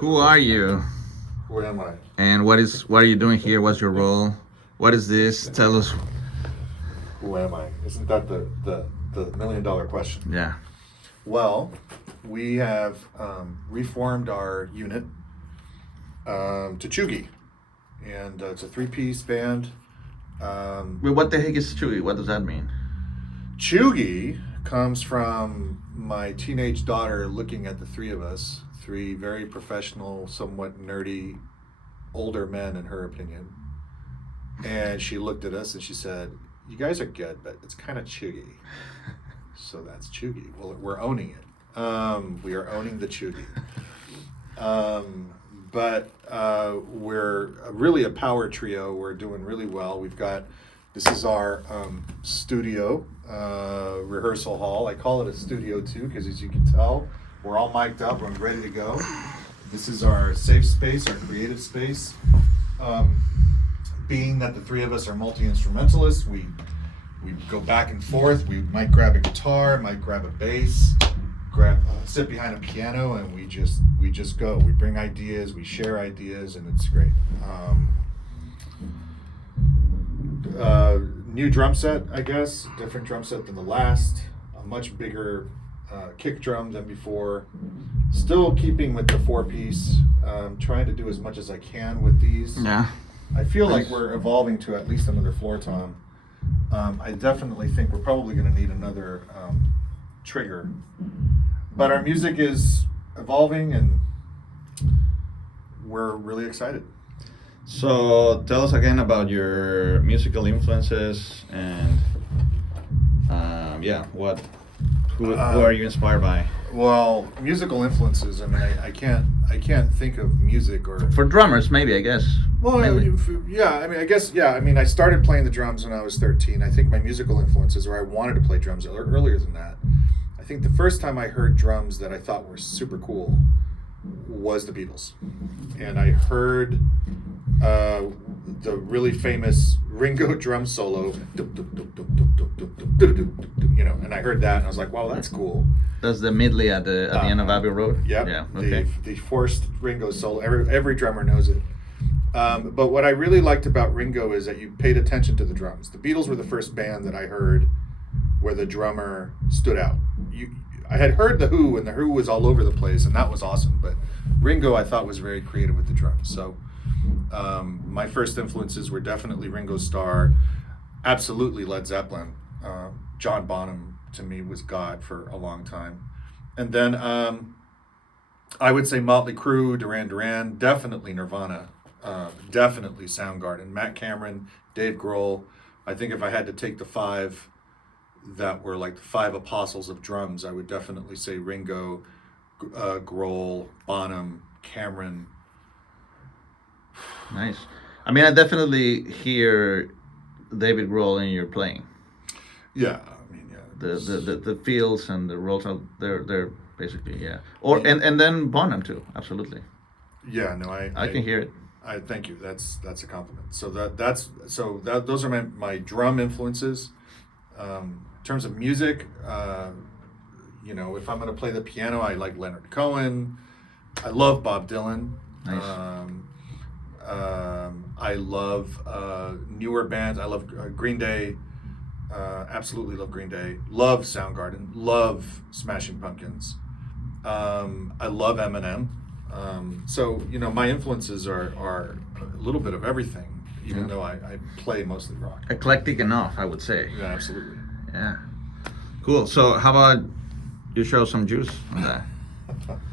Who are you? Who am I? And what are you doing here? What's your role? What is this? Tell us. Who am I? Isn't that the $1 million question? Yeah. Well, we have reformed our unit to Cheugy, and it's a 3-piece band. Well, what the heck is Cheugy? What does that mean? Cheugy comes from my teenage daughter looking at the three of us, 3 very professional, somewhat nerdy, older men in her opinion. And she looked at us and she said, "You guys are good, but it's kind of Cheugy." So that's Cheugy. Well, we're owning it. We are owning the Cheugy. But we're really a power trio. We're doing really well. This is our studio rehearsal hall. I call it a studio too, because as you can tell, we're all mic'd up. We're ready to go. This is our safe space, our creative space. Being that the 3 of us are multi-instrumentalists, we go back and forth. We might grab a guitar, might grab a bass, sit behind a piano, and we just go. We bring ideas, we share ideas, and it's great. New drum set, I guess. Different drum set than the last. A much bigger kick drum than before. Still keeping with the 4-piece. Trying to do as much as I can with these. Yeah. I feel like we're evolving to at least another floor tom. I definitely think we're probably going to need another trigger. But our music is evolving, and we're really excited. So tell us again about your musical influences and who are you inspired by? Well, musical influences. I mean, I can't think of music or For drummers, maybe, I guess. well, mainly. yeah. I mean, I guess yeah. I mean, I started playing the drums when I was 13. I think my musical influences, or I wanted to play drums earlier than that. I think the first time I heard drums that I thought were super cool was the Beatles, and I heard the really famous Ringo drum solo, and I heard that, and I was like, wow, that's cool. That's the medley at the end of Abbey Road? Yep. Yeah, okay. The forced Ringo solo. Every drummer knows it. But what I really liked about Ringo is that you paid attention to the drums. The Beatles were the first band that I heard where the drummer stood out. I had heard The Who, and The Who was all over the place, and that was awesome. But Ringo, I thought, was very creative with the drums. So my first influences were definitely Ringo Starr, absolutely Led Zeppelin. John Bonham, to me, was God for a long time. And then I would say Motley Crue, Duran Duran, definitely Nirvana, definitely Soundgarden, Matt Cameron, Dave Grohl. I think if I had to take the 5 that were like the 5 apostles of drums, I would definitely say Ringo, Grohl, Bonham, Cameron. Nice. I mean, I definitely hear David Grohl in your playing. Yeah, I mean, yeah. The feels and the rolls out, they're basically, yeah. And then Bonham too, absolutely. Yeah, no, I can hear it. I thank you. That's a compliment. So those are my drum influences. In terms of music, if I'm going to play the piano, I like Leonard Cohen. I love Bob Dylan. Nice. I love newer bands. I love Green Day. Absolutely love Green Day. Love Soundgarden. Love Smashing Pumpkins. I love Eminem. So my influences are a little bit of everything, even though I play mostly rock. Eclectic enough, I would say. Yeah, absolutely. Yeah. Cool. So how about you show some juice on that?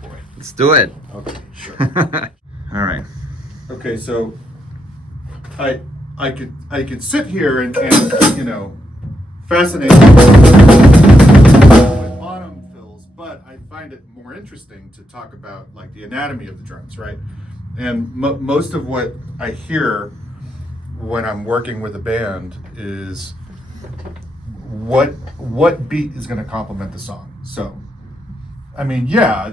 Boy. Let's do it. Okay, sure. All right. Okay, so I could sit here and fascinate with bottom fills, but I find it more interesting to talk about like the anatomy of the drums, right? And most of what I hear when I'm working with a band is what beat is going to complement the song. So, I mean, yeah,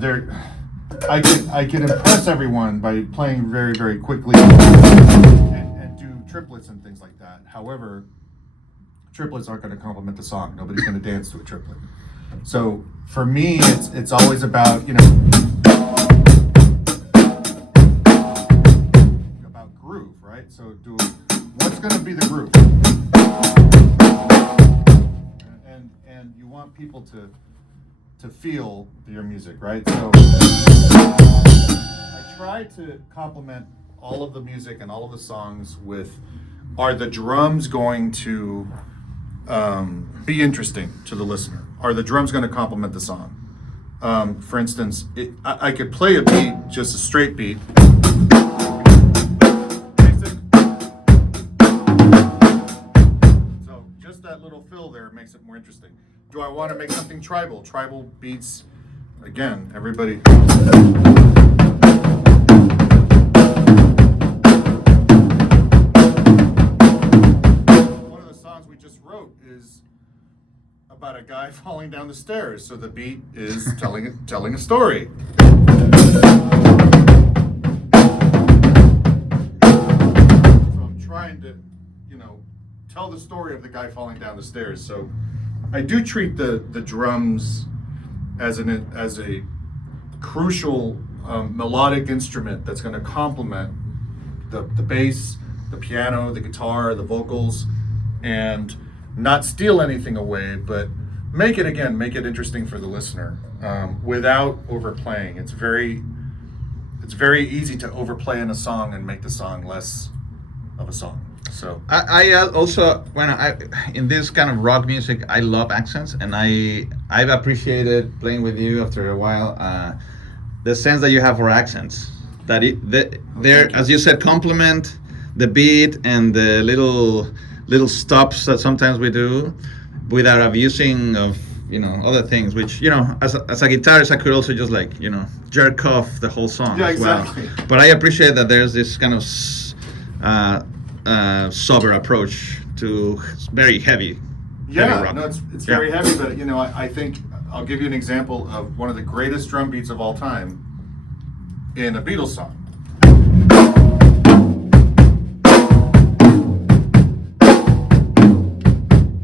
I can impress everyone by playing very, very quickly and do triplets and things like that. However, triplets aren't going to complement the song. Nobody's going to dance to a triplet. So for me, it's always about, to feel your music, right? So I try to complement all of the music and all of the songs with, are the drums going to be interesting to the listener? Are the drums going to complement the song? For instance, I could play a beat, just a straight beat. So just that little fill there makes it more interesting. Do I want to make something tribal? Tribal beats, again, everybody. One of the songs we just wrote is about a guy falling down the stairs, so the beat is telling a story. So I'm trying to, tell the story of the guy falling down the stairs. So I do treat the drums as a crucial melodic instrument that's going to complement the bass, the piano, the guitar, the vocals, and not steal anything away, but make it interesting for the listener without overplaying. It's very easy to overplay in a song and make the song less of a song. So I also, in this kind of rock music, I love accents, and I've appreciated playing with you after a while. The sense that you have for accents, they're, as you said, complement the beat and the little stops that sometimes we do without abusing of other things, which as a guitarist I could also just jerk off the whole song as exactly. well. But I appreciate that there's this kind of sober approach to very heavy rock. No, it's very heavy, but I think I'll give you an example of one of the greatest drum beats of all time in a Beatles song.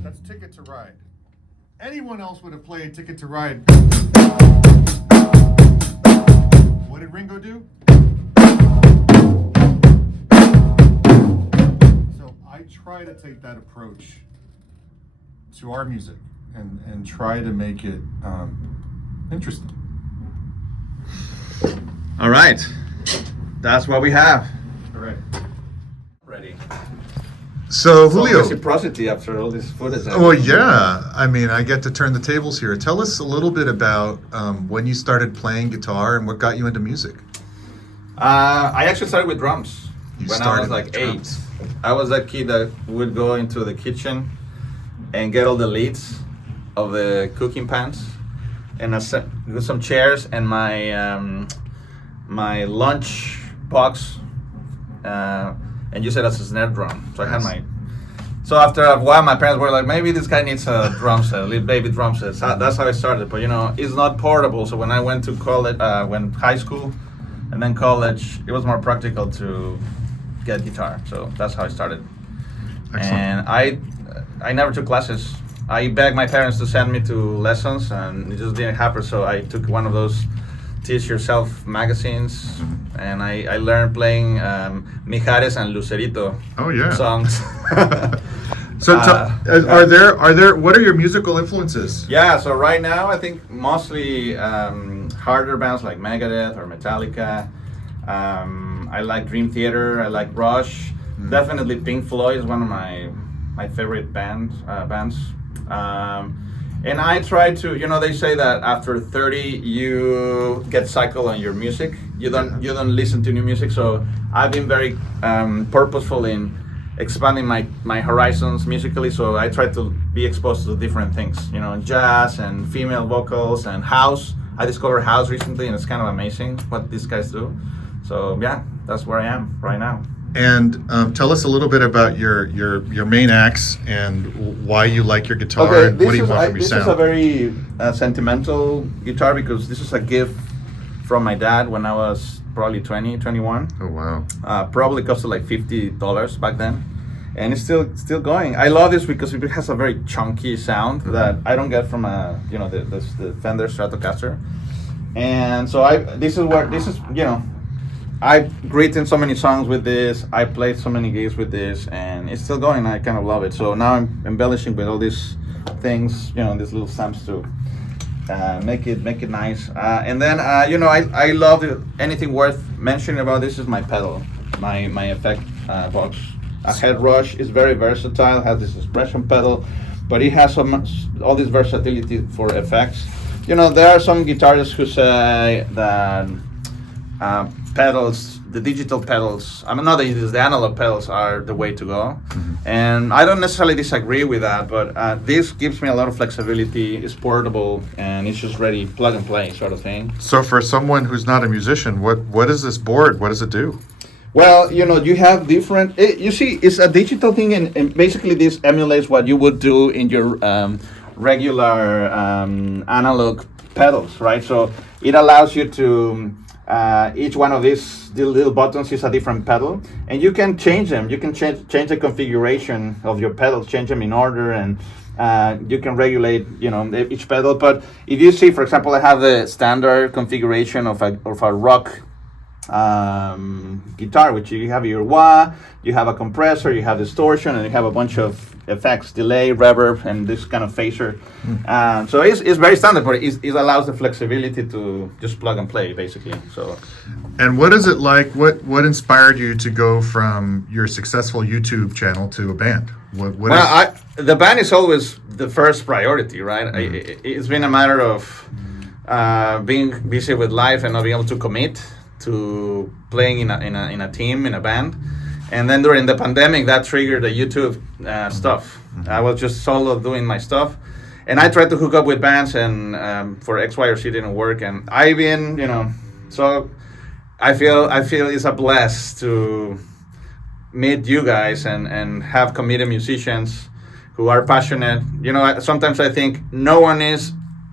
That's Ticket to Ride. Anyone else would have played Ticket to Ride. What did Ringo do? So I try to take that approach to our music and try to make it interesting. All right, that's what we have. All right. Ready. So Julio. Reciprocity after all this footage. Well, yeah. I mean, I get to turn the tables here. Tell us a little bit about when you started playing guitar and what got you into music. I actually started with drums when I was like 8. I was that kid that would go into the kitchen and get all the lids of the cooking pans and with some chairs and my lunch box and use it as a snare drum. So I had so after a while my parents were like, maybe this guy needs a drum set, a little baby drum set. So that's how I started. But it's not portable. So when I went to college, high school and then college, it was more practical to get guitar. So that's how I started. Excellent. And I never took classes. I begged my parents to send me to lessons and it just didn't happen. So I took one of those Teach Yourself magazines, and I learned playing Mijares and Lucerito songs. So are there what are your musical influences? Yeah, so right now I think mostly harder bands like Megadeth or Metallica. I like Dream Theater, I like Rush. Definitely Pink Floyd is one of my favorite bands. And I try to, they say that after 30 you get cycle on your music. You don't listen to new music. So I've been very purposeful in expanding my horizons musically. So I try to be exposed to different things, jazz and female vocals and house. I discovered house recently, and it's kind of amazing what these guys do. So yeah, that's where I am right now. And tell us a little bit about your main acts and why you like your guitar and what do you want from your sound. This is a very sentimental guitar because this is a gift from my dad when I was probably 20, 21. Oh wow! Probably costed like $50 back then, and it's still going. I love this because it has a very chunky sound that I don't get from the Fender Stratocaster, and so I've written so many songs with this, I played so many gigs with this, and it's still going. I kind of love it. So now I'm embellishing with all these things, these little stamps to make it nice. And then I love anything worth mentioning about this is my pedal, my effect box. A head rush is very versatile. Has this expression pedal, but it has all this versatility for effects. There are some guitarists who say that pedals, the digital pedals, the analog pedals are the way to go. And I don't necessarily disagree with that, but this gives me a lot of flexibility. It's portable and it's just ready, plug and play sort of thing. So for someone who's not a musician, what is this board? What does it do? Well, you have different. You see, it's a digital thing, and basically this emulates what you would do in your regular analog pedals, right? So it allows you to each one of these little buttons is a different pedal, and you can change them. You can change the configuration of your pedals, change them in order, and you can regulate, each pedal. But if you see, for example, I have the standard configuration of a rock guitar, which you have your wah, you have a compressor, you have distortion, and you have a bunch of effects, delay, reverb, and this kind of phaser. So it's very standard, but it allows the flexibility to just plug and play, basically. So. And what is it like? What inspired you to go from your successful YouTube channel to a band? The band is always the first priority, right? It's been a matter of being busy with life and not being able to commit to playing in a team, in a band. And then during the pandemic, that triggered the YouTube stuff. I was just solo doing my stuff. And I tried to hook up with bands, and for X, Y, or Z didn't work. And I've been, so I feel it's a bless to meet you guys and have committed musicians who are passionate. Sometimes I think no one is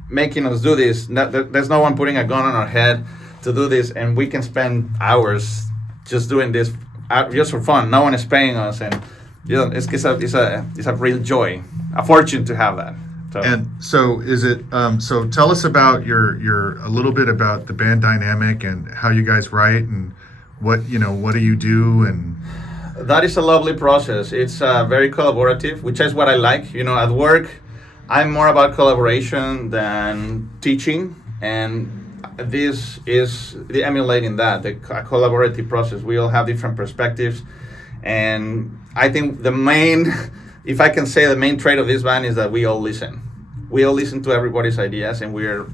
making us do this. There's no one putting a gun on our head to do this, and we can spend hours just doing this just for fun. No one is paying us, and it's a real joy, a fortune to have that. So. And so is it? So tell us about a little bit about the band dynamic and how you guys write and what do you do and. That is a lovely process. It's very collaborative, which is what I like. At work, I'm more about collaboration than teaching, and this is emulating that, the collaborative process. We all have different perspectives, and I think if I can say the main trait of this band is that we all listen. We all listen to everybody's ideas, and we're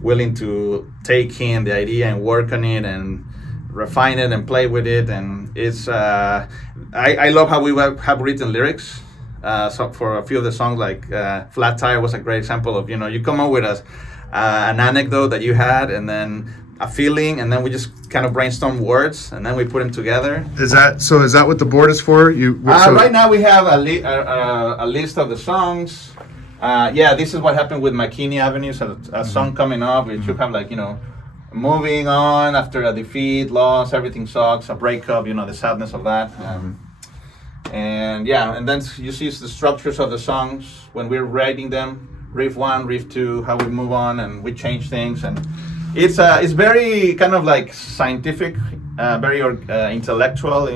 willing to take in the idea and work on it and refine it and play with it. And it's I love how we have written lyrics. So for a few of the songs, like Flat Tire was a great example of, you come up with an anecdote that you had, and then a feeling, and then we just kind of brainstorm words, and then we put them together. Is that what the board is for? Right now we have a list of the songs. This is what happened with McKinney Avenue, so a song coming up. It should have moving on after a defeat, loss, everything sucks, a breakup, the sadness of that. And then you see the structures of the songs when we're writing them. Riff 1, riff 2, how we move on, and we change things, and it's very kind of like scientific, very intellectual,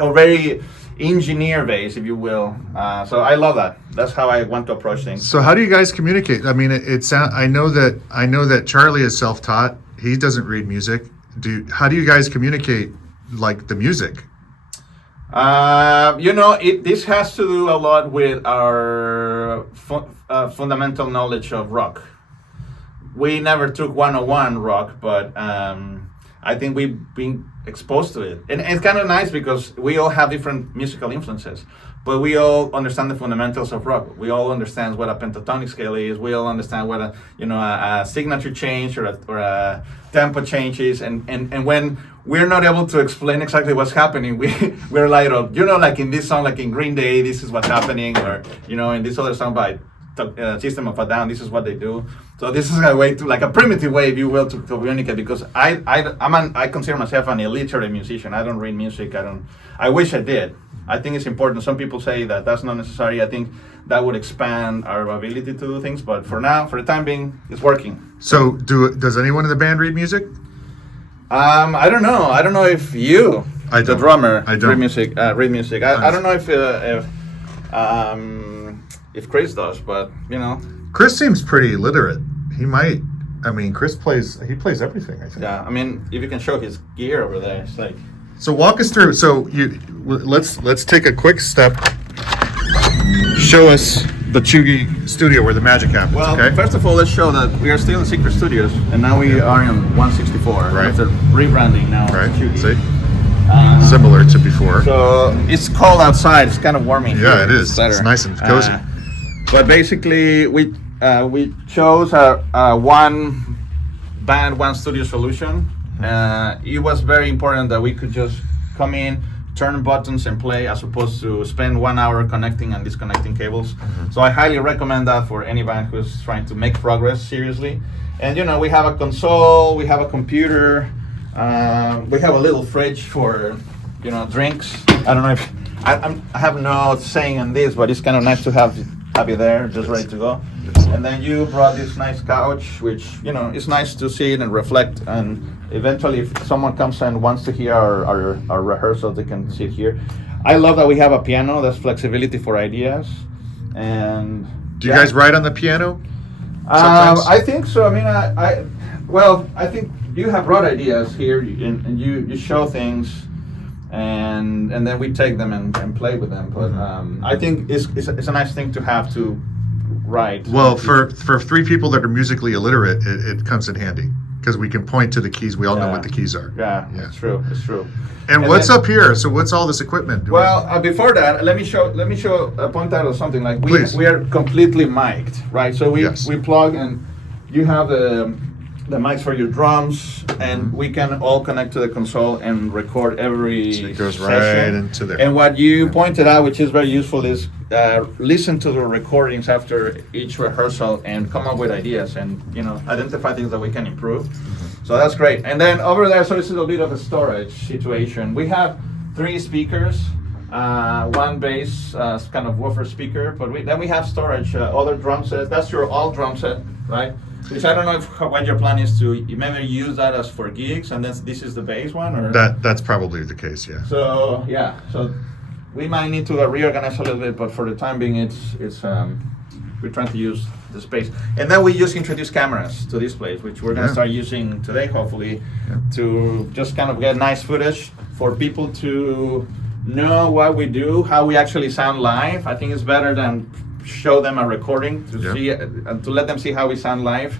or very engineer based, if you will. So I love that. That's how I want to approach things. So how do you guys communicate? I mean, I know that Charlie is self-taught. He doesn't read music. How do you guys communicate like the music? This has to do a lot with our fundamental knowledge of rock. We never took 101 rock, but I think we've been exposed to it. And it's kind of nice because we all have different musical influences, but we all understand the fundamentals of rock. We all understand what a pentatonic scale is. We all understand what a signature change or a tempo change is. And when we're not able to explain exactly what's happening, we're like, like in this song, like in Green Day, this is what's happening, or in this other song by System of a Down, this is what they do. So this is a way to, like a primitive way, if you will, to communicate, because I consider myself an illiterate musician. I don't read music. I wish I did. I think it's important. Some people say that that's not necessary. I think that would expand our ability to do things, but for now, for the time being, it's working. So does anyone in the band read music? I don't know. I don't know if the drummer, read music. I don't know if Chris does, but Chris seems pretty literate. He might. I mean, Chris plays everything, I think. Yeah, I mean, if you can show his gear over there, it's like. So walk us through. So let's take a quick step. Show us the Cheugy studio where the magic happens. Well, okay. first of all, let's show that we are still in Secret Studios, and now we are in 164. Right. It's a rebranding now. Right. Cheugy. See, similar to before. So it's cold outside. It's kind of warm in here. Yeah, it is. It's better. It's nice and cozy. But basically, we chose a one band, one studio solution. It was very important that we could just come in, turn buttons and play, as opposed to spend 1 hour connecting and disconnecting cables. So I highly recommend that for any band who's trying to make progress seriously. And you know, we have a console, we have a computer, we have a little fridge for, you know, drinks. I don't know if I have no saying on this, but it's kind of nice to have you there, just ready to go. And then you brought this nice couch, which, you know, it's nice to see it and reflect. And eventually, if someone comes and wants to hear our rehearsal, they can sit here. I love that we have a piano. There's flexibility for ideas. And Do you guys write on the piano? Sometimes? I think so. I mean, I think you have brought ideas here, and you show things, and then we take them and play with them. But I think it's a nice thing to have to write. Well, for three people that are musically illiterate, it comes in handy because we can point to the keys. We all know what the keys are. Yeah, it's true. It's true. And what's up here? So what's all this equipment? Well, before that, let me point out something. Like we are completely mic'd, right? So we plug, and you have the mics for your drums, and we can all connect to the console and record every so it goes session. right into there. And what you pointed out, which is very useful, is listen to the recordings after each rehearsal and come up with ideas, and you know, identify things that we can improve. So that's great. And then over there, so this is a bit of a storage situation. We have 3 speakers, one bass kind of woofer speaker, but then we have storage, other drum sets. That's your all drum set, right? Which I don't know what your plan is to maybe use that as for gigs, and then this is the bass one, or that's probably the case, yeah. So yeah, so we might need to reorganize a little bit, but for the time being, it's we're trying to use the space, and then we just introduce cameras to this place, which we're gonna start using today, hopefully, to just kind of get nice footage for people to know what we do, how we actually sound live. I think it's better than show them a recording to see and to let them see how we sound live,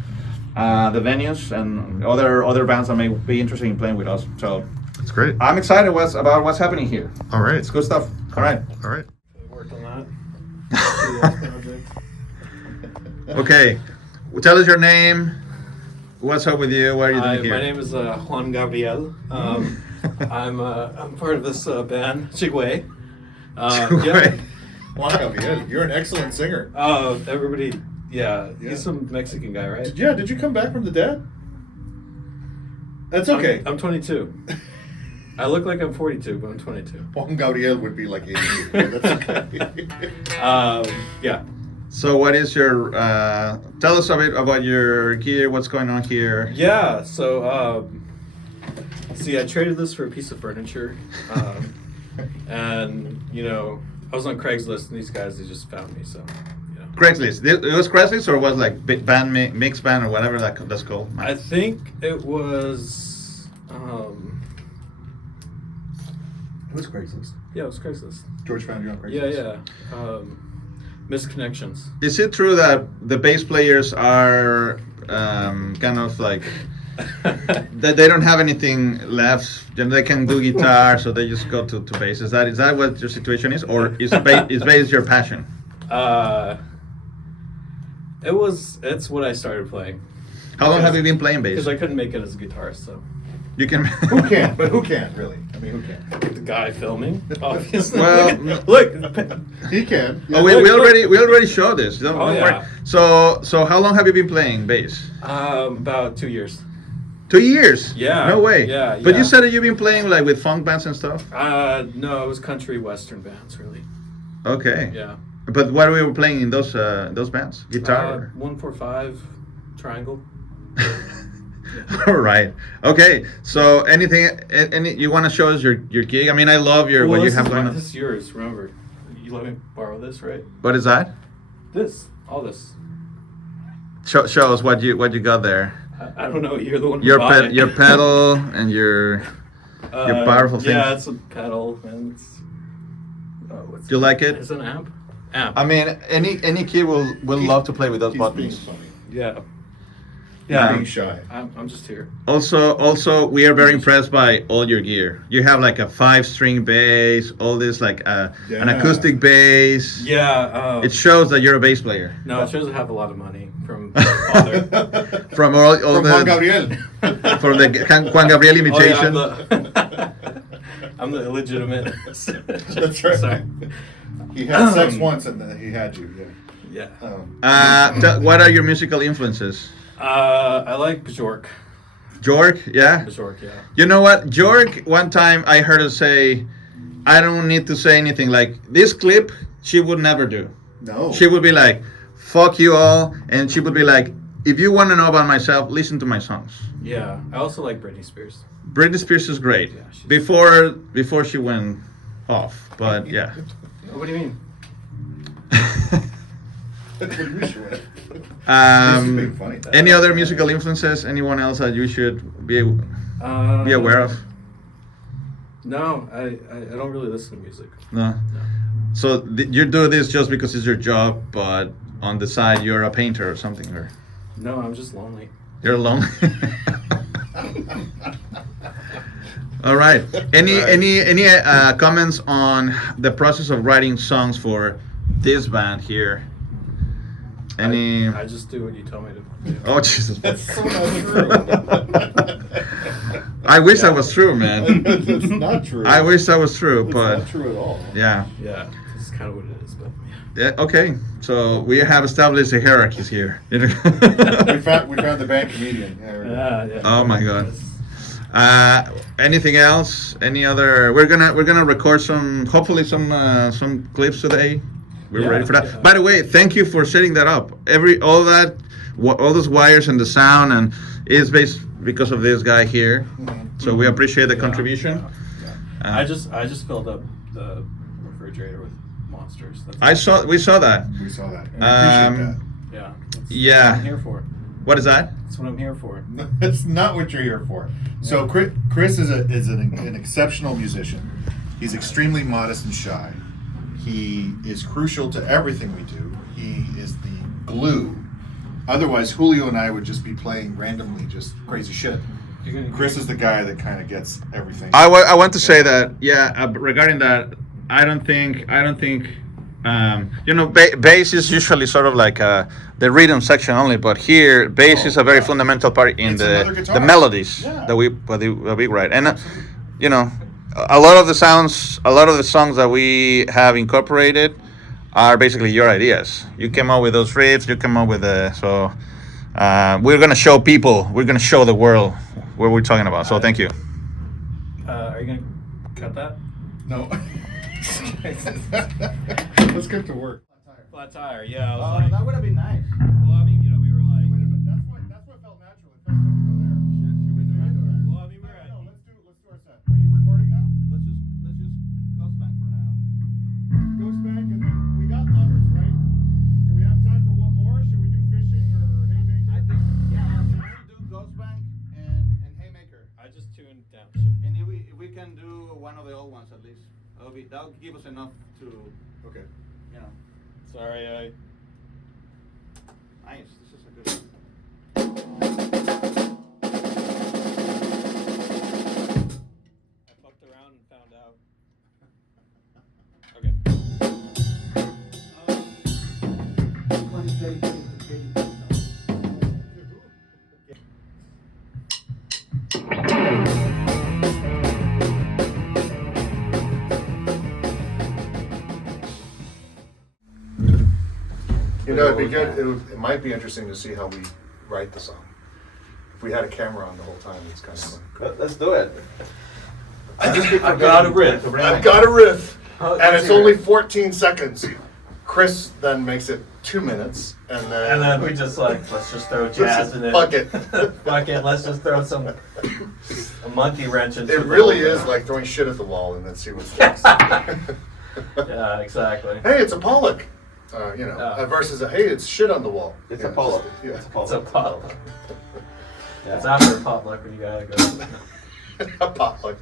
the venues and other bands that may be interested in playing with us. So that's great. I'm excited about what's happening here. All right, it's good stuff. All right. Worked on that. Okay, well, tell us your name. What's up with you? What are you doing here? My name is Juan Gabriel. I'm part of this band, Cheugy. Yeah. Juan Gabriel, you're an excellent singer. Everybody, he's some Mexican guy, right? Did you come back from the dead? That's okay. I'm 22. I look like I'm 42, but I'm 22. Juan Gabriel would be like 80. That's okay. Yeah. So what is your, tell us a bit about your gear, what's going on here. Yeah, so, see, I traded this for a piece of furniture, and, you know, I was on Craigslist, and these guys, they just found me, so, you know. Craigslist, it was Craigslist, or was like big band, mix band, or whatever that's called? I think it was, It was Craigslist. yeah, it was Craigslist. George found you on Craigslist. Yeah. Misconnections. Is it true that the bass players are kind of like that they don't have anything left? They can do guitar, so they just go to bass. Is that what your situation is, or is bass your passion? It's what I started playing. How long have you been playing bass? Because I couldn't make it as a guitarist, so. You can. Who can't? But who can't really? I mean, who can't? The guy filming, obviously. Well, look. He can. Oh, we already showed this. Don't Oh, worry. yeah. So how long have you been playing bass? About 2 years. 2 years? Yeah. No way. Yeah. But you said that you've been playing like with funk bands and stuff. No, it was country western bands, really. Okay. Yeah. But what were you playing in those bands? Guitar? 145 triangle. All right. Okay. So anything? You want to show us your gig? I mean, I love what you have going on. This is yours. Remember, you let me borrow this, right? What is that? All this. Show us what you got there. I don't know. You're the one who Your bought it. your pedal and your powerful thing. Yeah, it's a pedal and it's. What's Do you like it? It's an amp. Amp. I mean, any kid will love to play with those He's being buttons. funny. yeah. He's being shy. I'm just here. Also, we are very impressed by all your gear. You have like a 5-string bass, all this like an Yeah. acoustic bass. Yeah. It shows that you're a bass player. No, it shows I have a lot of money from my father. From all From the Juan Gabriel. from the Juan Gabriel imitation. Oh, yeah, I'm the illegitimate. That's right. Sorry. He had sex once and then he had you. Yeah. Yeah. What are your musical influences? I like Bjork. Bjork, yeah. Bjork, yeah. You know what, Bjork? One time I heard her say, "I don't need to say anything." Like this clip, she would never do. No. She would be like, "Fuck you all," and she would be like, "If you want to know about myself, listen to my songs." Yeah. I also like Britney Spears. Britney Spears is great. Yeah, she's- Before she went off, but yeah. What do you mean? We should. This is being funny. Any other musical influences? Anyone else that you should be aware of? No, I don't really listen to music. No. So you do this just because it's your job, but on the side you're a painter or something, or No, I'm just lonely. you're alone. All right. Any comments on the process of writing songs for this band here? Any? I just do what you tell me to do. Oh Jesus! That's so not true. I wish that was true, man. That's not true. I wish that was true, It's but not true at all. yeah. Yeah, this is kind of what it is, but yeah. Yeah. Okay. So we have established the hierarchies here. We found the band comedian. Yeah, right. Yeah. Oh my God. Anything else? Any other? We're gonna record hopefully some clips today. We're Yeah, ready for that. yeah. By the way, thank you for setting that up. All those wires and the sound and is based because of this guy here. So we appreciate the contribution. Yeah. I just filled up the refrigerator with monsters. That's We saw that. We saw that. We appreciate Yeah. Yeah. What I'm here for. What is that? That's what I'm here for. that. That's not what you're here for. So Chris is an exceptional musician. He's extremely modest and shy. He is crucial to everything we do. He is the glue. Otherwise, Julio and I would just be playing randomly, just crazy shit. Chris is the guy that kind of gets everything. I want to say that, regarding that, I don't think, bass is usually sort of like the rhythm section only, but here, bass is a very fundamental part in It's another guitar. the melodies Yeah. that we write. And, a lot of the songs that we have incorporated are basically your ideas. You came up with those riffs, you came up with we're going to show people, we're going to show the world what we're talking about. So thank you. Are you gonna cut that? No. Let's get to work. Flat tire. Yeah. I was like, that would have been nice. well, I mean, we were like. That's what felt natural. It felt good to go there. Should we do it? Well, I mean, we're at. No, let's do our set. Are you recording now? Let's just ghost back for now. Goes back and then we got lovers, right? Do we have time for one more? Should we do fishing or haymaker? I think, do Ghost Bank and Haymaker. I just tuned down. And if we can do one of the old ones at least, that'll give us enough to, Okay. Sorry, nice. This is a good one. I fucked around and found out. Okay. It'd be good. It might be interesting to see how we write the song. If we had a camera on the whole time, it's kind of fun. Let's do it. I've got a riff. I've got a riff, Oh, and let's it's hear only it. 14 seconds. Chris then makes it 2 minutes, and then. And then we just like, let's just throw jazz in it. Fuck it. Fuck it, let's just throw a monkey wrench into It really is like throwing shit at the wall and then see what sticks. Yeah, exactly. Hey, it's a Pollock. versus hey, it's shit on the wall. It's Yeah, a potluck. Yeah. It's a It's a potluck. potluck. It's after a potluck when you gotta go. A potluck.